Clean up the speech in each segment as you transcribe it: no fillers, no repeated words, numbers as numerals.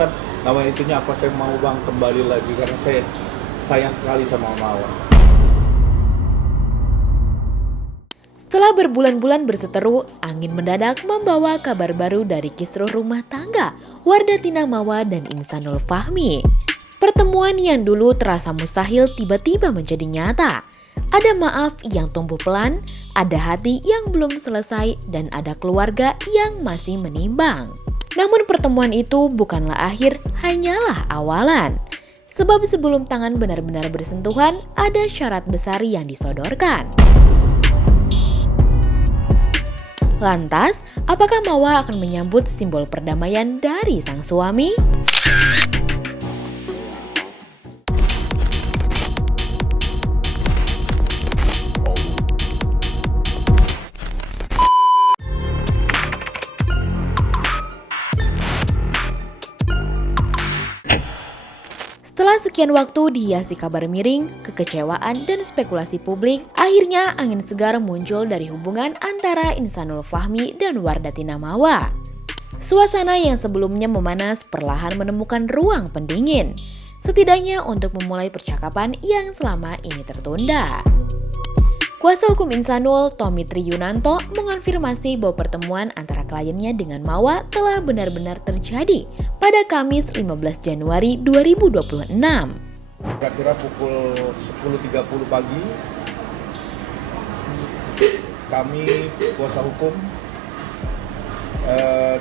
keputusan namanya itunya apa, saya mau bang kembali lagi karena saya sayang sekali sama Mawa. Setelah berbulan-bulan berseteru, angin mendadak membawa kabar baru dari kisruh rumah tangga Wardatina Mawa dan Insanul Fahmi. Pertemuan yang dulu terasa mustahil tiba-tiba menjadi nyata. Ada maaf yang tumbuh pelan, ada hati yang belum selesai, dan ada keluarga yang masih menimbang. Namun pertemuan itu bukanlah akhir, hanyalah awalan. Sebab sebelum tangan benar-benar bersentuhan, ada syarat besar yang disodorkan. Lantas, apakah Mawa akan menyambut simbol perdamaian dari sang suami? Setelah sekian waktu dihiasi kabar miring, kekecewaan, dan spekulasi publik, akhirnya angin segar muncul dari hubungan antara Insanul Fahmi dan Wardatina Mawa. Suasana yang sebelumnya memanas perlahan menemukan ruang pendingin, setidaknya untuk memulai percakapan yang selama ini tertunda. Kuasa hukum Insanul, Tommy Triyunanto, mengonfirmasi bahwa pertemuan antara kliennya dengan Mawa telah benar-benar terjadi pada Kamis 15 Januari 2026. Kira-kira pukul 10.30 pagi, kami kuasa hukum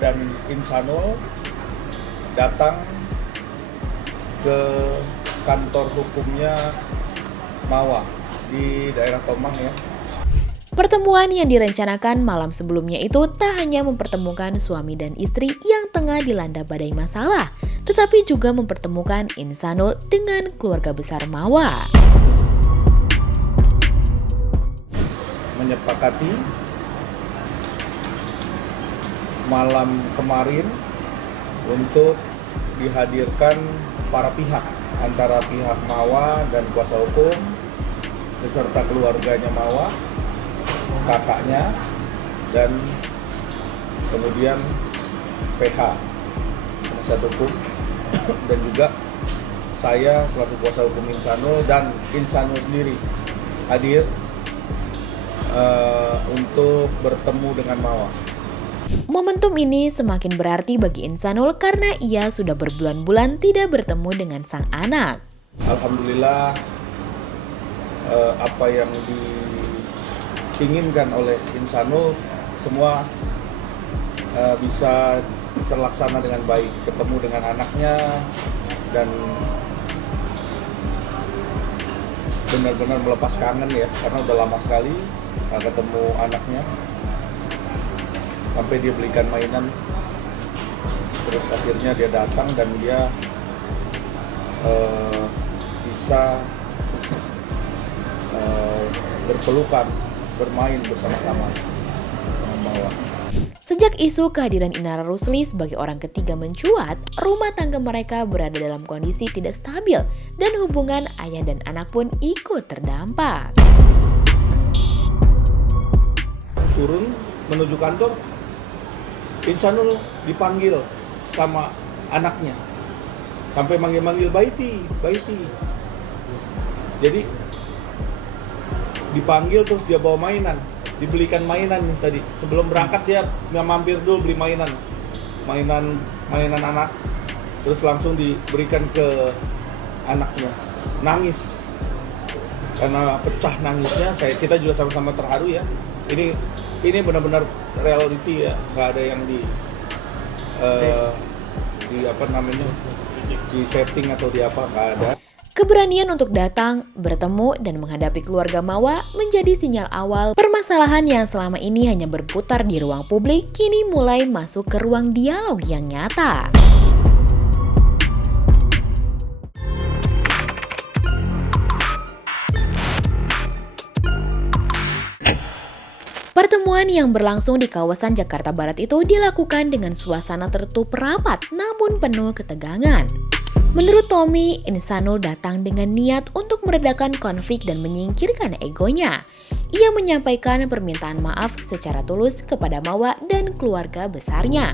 dan Insanul datang ke kantor hukumnya Mawa di daerah Tomang ya. Pertemuan yang direncanakan malam sebelumnya itu tak hanya mempertemukan suami dan istri yang tengah dilanda badai masalah, tetapi juga mempertemukan Insanul dengan keluarga besar Mawa. Menyepakati malam kemarin untuk dihadirkan para pihak, antara pihak Mawa dan kuasa hukum beserta keluarganya Mawa, kakaknya, dan kemudian PH, penasihat hukum, dan juga saya selaku kuasa hukum Insanul dan Insanul sendiri hadir untuk bertemu dengan Mawa. Momentum ini semakin berarti bagi Insanul karena ia sudah berbulan-bulan tidak bertemu dengan sang anak. Alhamdulillah, apa yang diinginkan oleh Insanul semua bisa terlaksana dengan baik, ketemu dengan anaknya dan benar-benar melepas kangen ya, karena udah lama sekali ketemu anaknya, sampai dia belikan mainan, terus akhirnya dia datang dan dia bisa berpelukan, bermain bersama-sama dengan Mawa. Sejak isu kehadiran Inara Rusli sebagai orang ketiga mencuat, rumah tangga mereka berada dalam kondisi tidak stabil dan hubungan ayah dan anak pun ikut terdampak. Turun menuju kantor, Insanul dipanggil sama anaknya, sampai manggil-manggil Baiti, Baiti. Jadi dipanggil terus dia bawa mainan, dibelikan mainan nih tadi. Sebelum berangkat dia mampir dulu beli mainan anak, terus langsung diberikan ke anaknya. Nangis karena pecah nangisnya. Kita juga sama-sama terharu ya. Ini benar-benar reality ya, nggak ada yang di setting atau di apa, nggak ada. Keberanian untuk datang, bertemu, dan menghadapi keluarga Mawa menjadi sinyal awal permasalahan yang selama ini hanya berputar di ruang publik kini mulai masuk ke ruang dialog yang nyata. Pertemuan yang berlangsung di kawasan Jakarta Barat itu dilakukan dengan suasana tertutup rapat namun penuh ketegangan. Menurut Tommy, Insanul datang dengan niat untuk meredakan konflik dan menyingkirkan egonya. Ia menyampaikan permintaan maaf secara tulus kepada Mawa dan keluarga besarnya.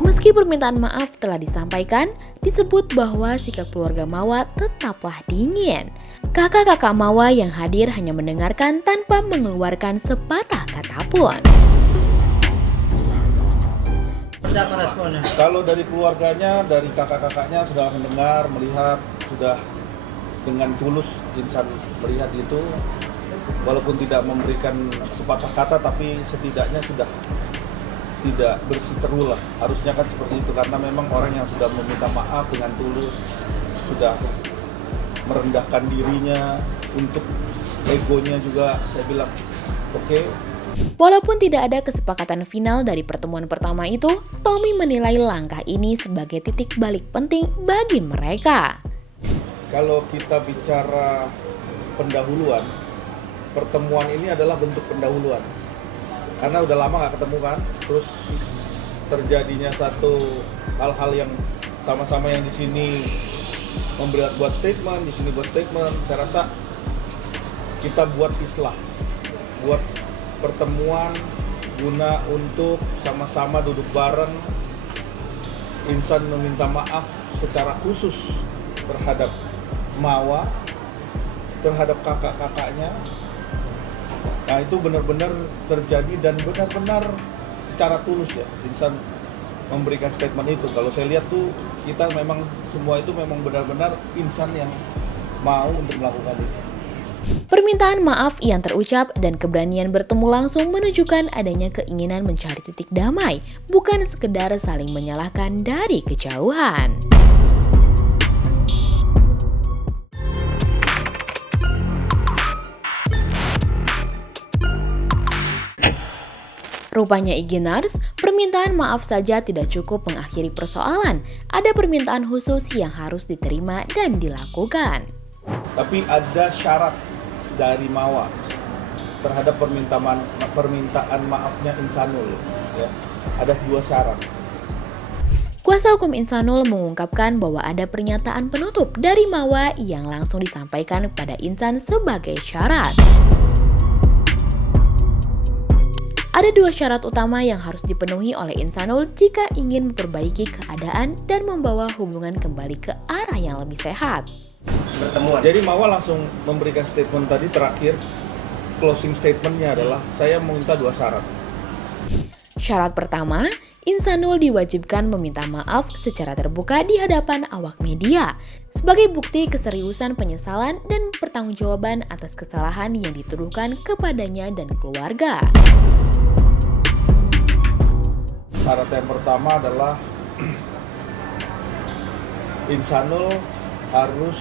Meski permintaan maaf telah disampaikan, disebut bahwa sikap keluarga Mawa tetaplah dingin. Kakak-kakak Mawa yang hadir hanya mendengarkan tanpa mengeluarkan sepatah kata pun. Apa responnya? Kalau dari keluarganya, dari kakak-kakaknya sudah mendengar, melihat, sudah dengan tulus Insan melihat itu, walaupun tidak memberikan sepatah kata, tapi setidaknya sudah tidak bersiteru lah. Harusnya kan seperti itu, karena memang orang yang sudah meminta maaf dengan tulus, sudah merendahkan dirinya, untuk egonya juga saya bilang oke. Walaupun tidak ada kesepakatan final dari pertemuan pertama itu, Tommy menilai langkah ini sebagai titik balik penting bagi mereka. Kalau kita bicara pendahuluan, pertemuan ini adalah bentuk pendahuluan. Karena udah lama nggak ketemu kan, terus terjadinya satu hal-hal yang sama-sama yang di sini buat statement, di sini buat statement. Saya rasa kita buat islah, buat pertemuan guna untuk sama-sama duduk bareng. Insan meminta maaf secara khusus terhadap Mawa, terhadap kakak-kakaknya. Nah itu benar-benar terjadi dan benar-benar secara tulus ya Insan memberikan statement itu. Kalau saya lihat tuh kita memang semua itu memang benar-benar Insan yang mau untuk melakukan itu. Permintaan maaf yang terucap dan keberanian bertemu langsung menunjukkan adanya keinginan mencari titik damai, bukan sekedar saling menyalahkan dari kejauhan. Rupanya Iginars, permintaan maaf saja tidak cukup mengakhiri persoalan. Ada permintaan khusus yang harus diterima dan dilakukan. Tapi ada syarat dari Mawa terhadap permintaan maafnya Insanul. Ya. Ada 2 syarat. Kuasa hukum Insanul mengungkapkan bahwa ada pernyataan penutup dari Mawa yang langsung disampaikan kepada Insan sebagai syarat. Ada 2 syarat utama yang harus dipenuhi oleh Insanul jika ingin memperbaiki keadaan dan membawa hubungan kembali ke arah yang lebih sehat. Pertemuan. Jadi Mawa langsung memberikan statement tadi terakhir, closing statementnya adalah saya meminta 2 syarat. Syarat pertama, Insanul diwajibkan meminta maaf secara terbuka di hadapan awak media sebagai bukti keseriusan penyesalan dan pertanggungjawaban atas kesalahan yang dituduhkan kepadanya dan keluarga. Syarat yang pertama adalah Insanul harus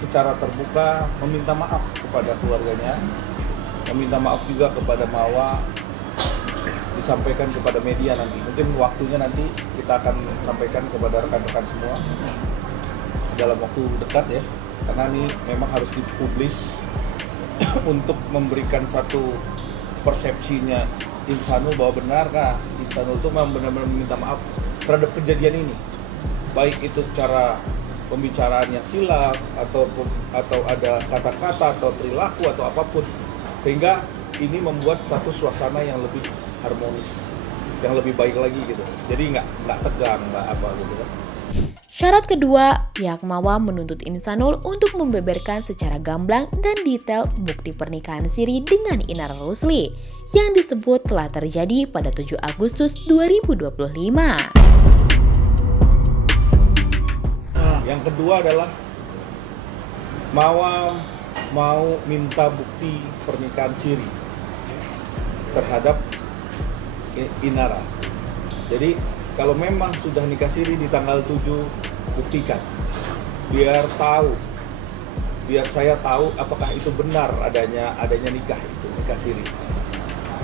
secara terbuka meminta maaf kepada keluarganya, meminta maaf juga kepada Mawa, disampaikan kepada media nanti. Mungkin waktunya nanti kita akan sampaikan kepada rekan-rekan semua dalam waktu dekat ya, karena ini memang harus dipublis untuk memberikan satu persepsinya Insanul bahwa benarkah Insanul itu memang benar-benar meminta maaf terhadap kejadian ini, baik itu secara pembicaraan yang silap atau ada kata-kata atau perilaku atau apapun, sehingga ini membuat satu suasana yang lebih harmonis, yang lebih baik lagi gitu. Jadi nggak tegang, nggak apa gitu kan. Syarat kedua, pihak Mawa menuntut Insanul untuk membeberkan secara gamblang dan detail bukti pernikahan siri dengan Inar Rusli yang disebut telah terjadi pada 7 Agustus 2025. Yang kedua adalah Mawa mau minta bukti pernikahan siri terhadap Inara. Jadi kalau memang sudah nikah siri di tanggal 7, buktikan. Biar saya tahu apakah itu benar adanya nikah itu, nikah siri.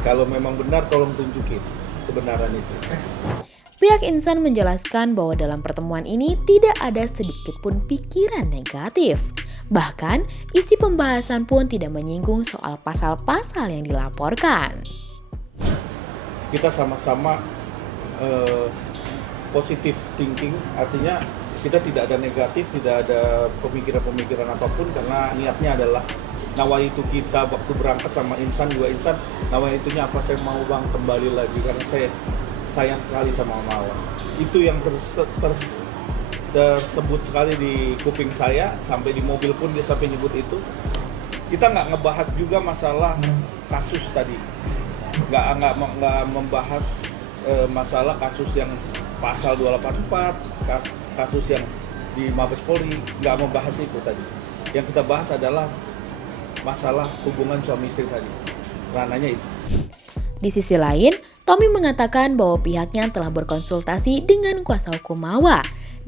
Kalau memang benar, tolong tunjukin kebenaran itu. Pihak Insan menjelaskan bahwa dalam pertemuan ini tidak ada sedikit pun pikiran negatif. Bahkan, isi pembahasan pun tidak menyinggung soal pasal-pasal yang dilaporkan. Kita sama-sama positive thinking, artinya kita tidak ada negatif, tidak ada pemikiran-pemikiran apapun, karena niatnya adalah nawaitu kita waktu berangkat sama Insan, 2 Insan, nawaitunya apa, saya mau bang kembali lagi karena saya sayang sekali sama Mawa. Itu yang tersebut sekali di kuping saya, sampai di mobil pun dia sampai nyebut itu. Kita nggak ngebahas juga masalah kasus tadi, nggak membahas masalah kasus yang pasal 284, kasus yang di Mabes Polri, nggak membahas itu tadi. Yang kita bahas adalah masalah hubungan suami istri tadi, ranahnya itu. Di sisi lain, Tommy mengatakan bahwa pihaknya telah berkonsultasi dengan kuasa hukum Mawa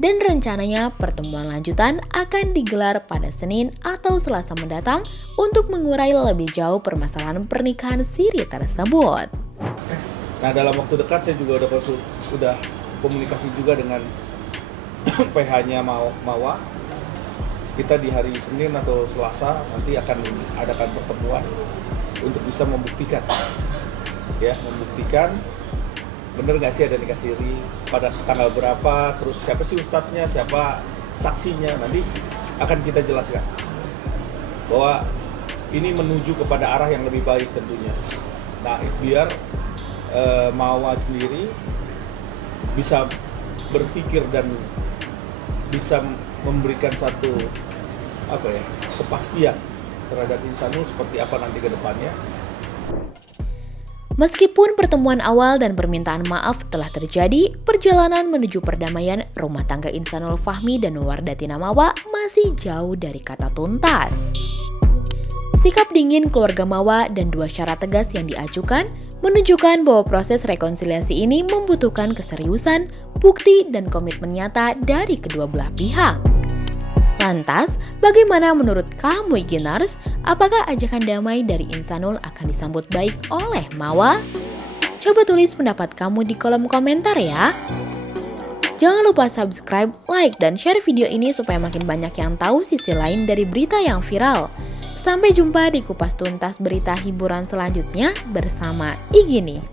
dan rencananya pertemuan lanjutan akan digelar pada Senin atau Selasa mendatang untuk mengurai lebih jauh permasalahan pernikahan siri tersebut. Nah, dalam waktu dekat saya juga udah komunikasi juga dengan PH-nya Mawa. Kita di hari Senin atau Selasa nanti akan adakan pertemuan untuk bisa membuktikan bener nggak sih ada nikah siri, pada tanggal berapa, terus siapa sih ustadznya, siapa saksinya, nanti akan kita jelaskan bahwa ini menuju kepada arah yang lebih baik tentunya. Nah, biar Mawa sendiri bisa berpikir dan bisa memberikan satu kepastian terhadap Insanul seperti apa nanti ke depannya. Meskipun pertemuan awal dan permintaan maaf telah terjadi, perjalanan menuju perdamaian rumah tangga Insanul Fahmi dan Wardatina Mawa masih jauh dari kata tuntas. Sikap dingin keluarga Mawa dan 2 syarat tegas yang diajukan menunjukkan bahwa proses rekonsiliasi ini membutuhkan keseriusan, bukti, dan komitmen nyata dari kedua belah pihak. Lantas, bagaimana menurut kamu Iginars? Apakah ajakan damai dari Insanul akan disambut baik oleh Mawa? Coba tulis pendapat kamu di kolom komentar ya. Jangan lupa subscribe, like, dan share video ini supaya makin banyak yang tahu sisi lain dari berita yang viral. Sampai jumpa di kupas tuntas berita hiburan selanjutnya bersama Igini.